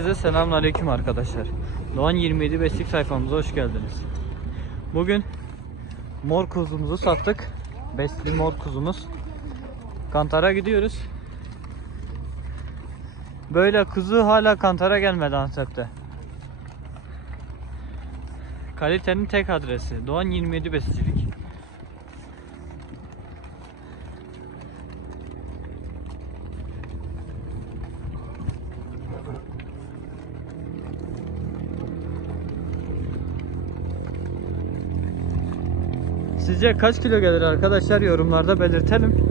Herkese selamünaleyküm arkadaşlar. Doğan 27 Beslik sayfamıza hoş geldiniz. Bugün mor kuzumuzu sattık. Besli mor kuzumuz. Kantara gidiyoruz. Böyle kuzu hala kantara gelmedi Antep'te. Kalitenin tek adresi Doğan 27 Besicilik. Sizce kaç kilo gelir arkadaşlar yorumlarda belirtelim.